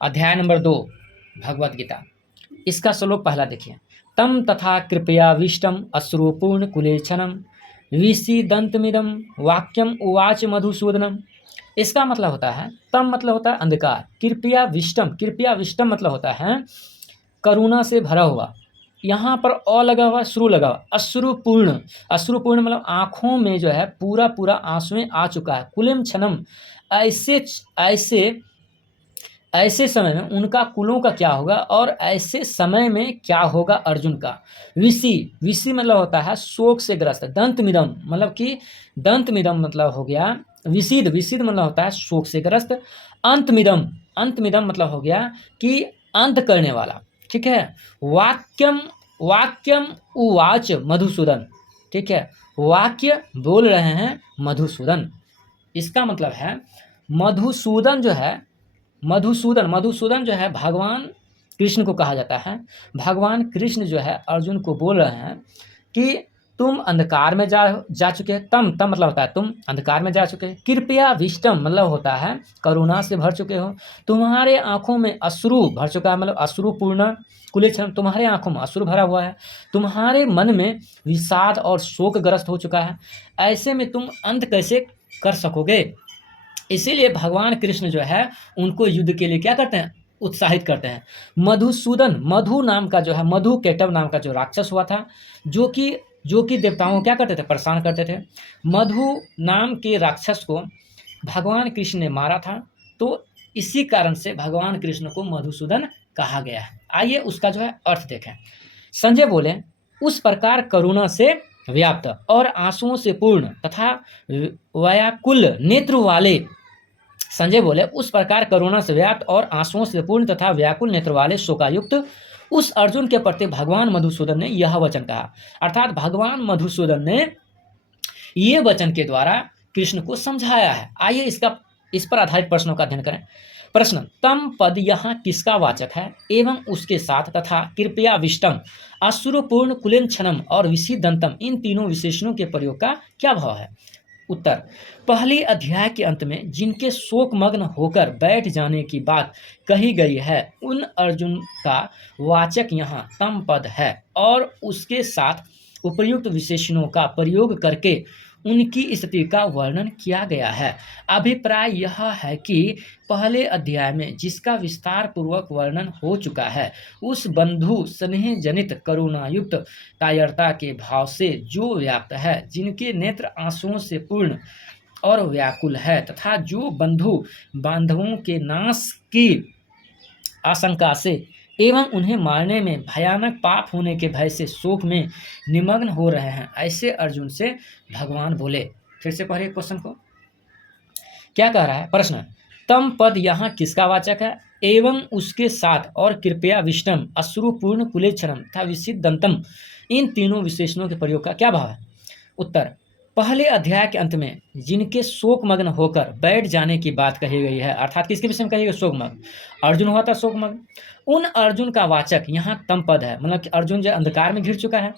अध्याय नंबर 2 भगवद गीता। इसका श्लोक पहला देखिए। तम तथा कृपया विष्टम अश्रुपूर्ण कुलेक्षणम विषीदंतमिदम वाक्यम उवाच मधुसूदनम। इसका मतलब होता है, तम मतलब होता है अंधकार, कृपया विष्टम मतलब होता है करुणा से भरा हुआ। यहाँ पर अ लगा हुआ, श्रु लगा हुआ, अश्रुपूर्ण मतलब आंखों में जो है पूरा पूरा आंसुएं आ चुका है। कुलिम क्षणम, ऐसे ऐसे ऐसे समय में उनका कुलों का क्या होगा और ऐसे समय में क्या होगा अर्जुन का। विषी मतलब होता है शोक से ग्रस्त। दंतमिदम मतलब कि दंतमिदम मतलब हो गया विषीद मतलब होता है शोक से ग्रस्त। अंतमिदम मतलब हो गया कि अंत करने वाला। ठीक है। वाक्यम उवाच मधुसूदन। ठीक है, वाक्य बोल रहे हैं मधुसूदन। इसका मतलब है मधुसूदन जो है भगवान कृष्ण को कहा जाता है। भगवान कृष्ण जो है अर्जुन को बोल रहे हैं कि तुम अंधकार में जा चुके। तम मतलब होता है तुम अंधकार में जा चुके। कृपया विष्टम मतलब होता है करुणा से भर चुके हो। तुम्हारे आंखों में अश्रु भर चुका है, मतलब अश्रुपूर्ण कुलेक्षण, तुम्हारे आंखों में अश्रु भरा हुआ है। तुम्हारे मन में विषाद और शोकग्रस्त हो चुका है। ऐसे में तुम अंत कैसे कर सकोगे। इसीलिए भगवान कृष्ण जो है उनको युद्ध के लिए क्या करते हैं, उत्साहित करते हैं। मधुसूदन, मधु नाम का जो है, मधु केटव नाम का जो राक्षस हुआ था, जो कि देवताओं को क्या करते थे, परेशान करते थे। मधु नाम के राक्षस को भगवान कृष्ण ने मारा था, तो इसी कारण से भगवान कृष्ण को मधुसूदन कहा गया है। आइए उसका जो है अर्थ देखें। संजय बोले, उस प्रकार करुणा से व्याप्त और आंसुओं से पूर्ण तथा व्याकुल नेत्र वाले, संजय बोले उस प्रकार करुणा से व्याप्त और आंसुओं से पूर्ण तथा व्याकुल नेत्र वाले शोकायुक्त उस अर्जुन के प्रति भगवान मधुसूदन ने यह वचन कहा। अर्थात भगवान मधुसूदन ने ये वचन के द्वारा कृष्ण को समझाया है। आइए इस पर आधारित प्रश्नों का अध्ययन करें। प्रश्न, तम पद यहाँ किसका वाचक है एवं उसके साथ तथा कृपया विष्टम, अश्रुपूर्ण कुलेक्षणम और विषीदंतम, इन तीनों विशेषणों के प्रयोग का क्या भाव है। उत्तर, पहले अध्याय के अंत में जिनके शोकमग्न होकर बैठ जाने की बात कही गई है, उन अर्जुन का वाचक यहाँ तम पद है और उसके साथ उपर्युक्त विशेषणों का प्रयोग करके उनकी स्थिति का वर्णन किया गया है। अभिप्राय यह है कि पहले अध्याय में जिसका विस्तार पूर्वक वर्णन हो चुका है, उस बंधु स्नेह जनित करुणायुक्त कायरता के भाव से जो व्याप्त है, जिनके नेत्र आंसुओं से पूर्ण और व्याकुल है तथा जो बंधु बांधवों के नाश की आशंका से एवं उन्हें मारने में भयानक पाप होने के भय से शोक में निमग्न हो रहे हैं, ऐसे अर्जुन से भगवान बोले। फिर से पढ़िए क्वेश्चन को, क्या कह रहा है। प्रश्न, तम पद यहाँ किसका वाचक है एवं उसके साथ और कृपया विष्टम, अश्रुपूर्ण कुलेक्षणम तथा विषीदंतम, इन तीनों विशेषणों के प्रयोग का क्या भाव है। उत्तर, पहले अध्याय के अंत में जिनके शोकमग्न होकर बैठ जाने की बात कही गई है, अर्थात किसके विषय में कही गई, शोकमग्न, अर्जुन हुआ था शोकमग्न, उन अर्जुन का वाचक यहाँ तम पद है, मतलब कि अर्जुन जो अंधकार में घिर चुका है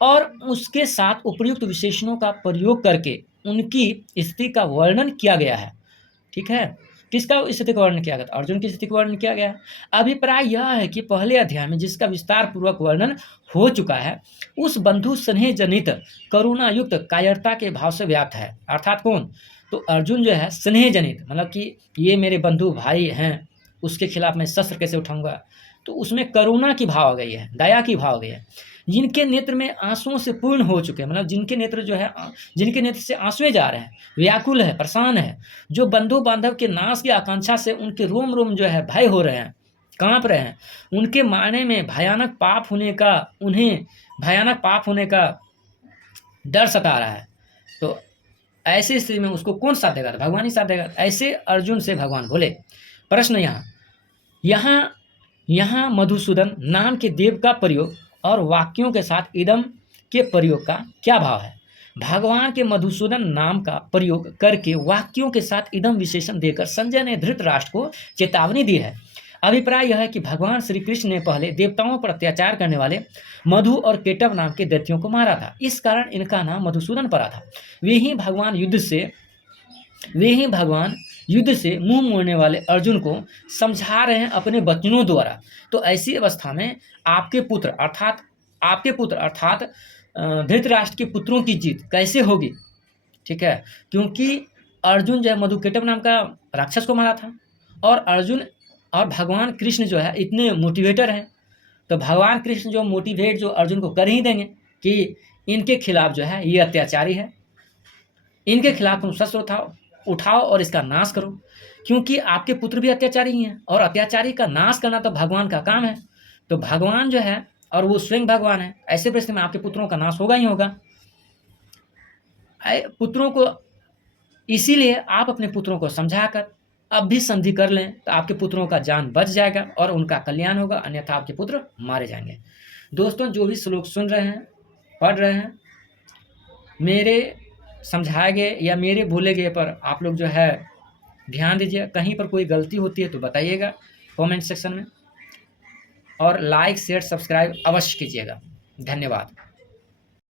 और उसके साथ उपयुक्त विशेषणों का प्रयोग करके उनकी स्थिति का वर्णन किया गया है। ठीक है, किसका स्थिति का वर्णन किया गया, अर्जुन की स्थिति का वर्णन किया गया है। अभिप्राय यह है कि पहले अध्याय में जिसका विस्तार पूर्वक वर्णन हो चुका है, उस बंधु स्नेह जनित करुणायुक्त कायरता के भाव से व्याप्त है। अर्थात कौन, तो अर्जुन जो है स्नेह जनित, मतलब कि ये मेरे बंधु भाई हैं, उसके खिलाफ मैं शस्त्र कैसे उठाऊंगा, तो उसमें करुणा की भाव आ गई है, दया की भाव आ गई है। जिनके नेत्र में आंसुओं से पूर्ण हो चुके हैं, मतलब जिनके नेत्र जो है, जिनके नेत्र से आंसुएं जा रहे हैं, व्याकुल है, परेशान है, जो बंधु बांधव के नाश की आकांक्षा से उनके रोम रोम जो है भय हो रहे हैं, कांप रहे हैं, उनके मारने में भयानक पाप होने का, उन्हें भयानक पाप होने का डर सता रहा है, तो ऐसी स्थिति में उसको कौन साथ देगा, भगवान ही साथ देगा। ऐसे अर्जुन से भगवान बोले। प्रश्न, यहाँ मधुसूदन नाम के देव का प्रयोग और वाक्यों के साथ इदम के प्रयोग का क्या भाव है। भगवान के मधुसूदन नाम का प्रयोग करके वाक्यों के साथ इदम विशेषण देकर संजय ने धृतराष्ट्र को चेतावनी दी है। अभिप्राय यह है कि भगवान श्री कृष्ण ने पहले देवताओं पर अत्याचार करने वाले मधु और केटव नाम के दैत्यों को मारा था, इस कारण इनका नाम मधुसूदन पड़ा था। वे ही भगवान युद्ध से मुंह मोड़ने वाले अर्जुन को समझा रहे हैं अपने वचनों द्वारा। तो ऐसी अवस्था में आपके पुत्र अर्थात धृतराष्ट्र के पुत्रों की जीत कैसे होगी? ठीक है, क्योंकि अर्जुन जो है मधुकेटव नाम का राक्षस को मारा था, और अर्जुन और भगवान कृष्ण जो है इतने मोटिवेटर हैं, तो भगवान कृष्ण जो मोटिवेट जो अर्जुन को कर ही देंगे कि इनके खिलाफ जो है ये अत्याचारी है, इनके खिलाफ तुम शस्त्र उठाओ और इसका नाश करो, क्योंकि आपके पुत्र भी अत्याचारी ही हैं और अत्याचारी का नाश करना तो भगवान का काम है। तो भगवान जो है, और वो स्वयं भगवान है, ऐसे परिस्थिति में आपके पुत्रों का नाश होगा ही होगा। पुत्रों को इसीलिए आप अपने पुत्रों को समझाकर अब भी संधि कर लें तो आपके पुत्रों का जान बच जाएगा और उनका कल्याण होगा, अन्यथा आपके पुत्र मारे जाएंगे। दोस्तों, जो भी श्लोक सुन रहे हैं, पढ़ रहे हैं, मेरे समझाए गए या मेरे बोले गए पर आप लोग जो है ध्यान दीजिए। कहीं पर कोई गलती होती है तो बताइएगा कमेंट सेक्शन में, और लाइक शेयर सब्सक्राइब अवश्य कीजिएगा। धन्यवाद।